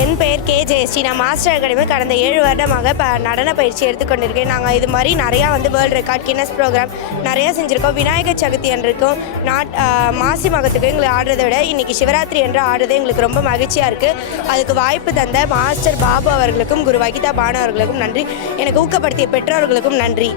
என் பெயர் கே ஜெயஸ்ரீ. நான் master academy கடந்த 7 வருடமாக நடன பயிற்சி எடுத்துக்கொண்டிருக்கேன். நாங்கள் இது மாதிரி நிறையா வேர்ல்டு ரெக்கார்ட் கின்னஸ் ப்ரோக்ராம் நிறையா செஞ்சுருக்கோம். விநாயகர் சதுர்த்தி அன்றைக்கும் மாசி மகத்துக்கு எங்களை ஆடுறதை விட இன்றைக்கி சிவராத்திரி என்று ஆடுறது எங்களுக்கு ரொம்ப மகிழ்ச்சியாக இருக்குது. அதுக்கு வாய்ப்பு தந்த மாஸ்டர் பாபு அவர்களுக்கும் குரு வகிதா பானு அவர்களுக்கும் நன்றி. எனக்கு ஊக்கப்படுத்திய பெற்றோர்களுக்கும் நன்றி.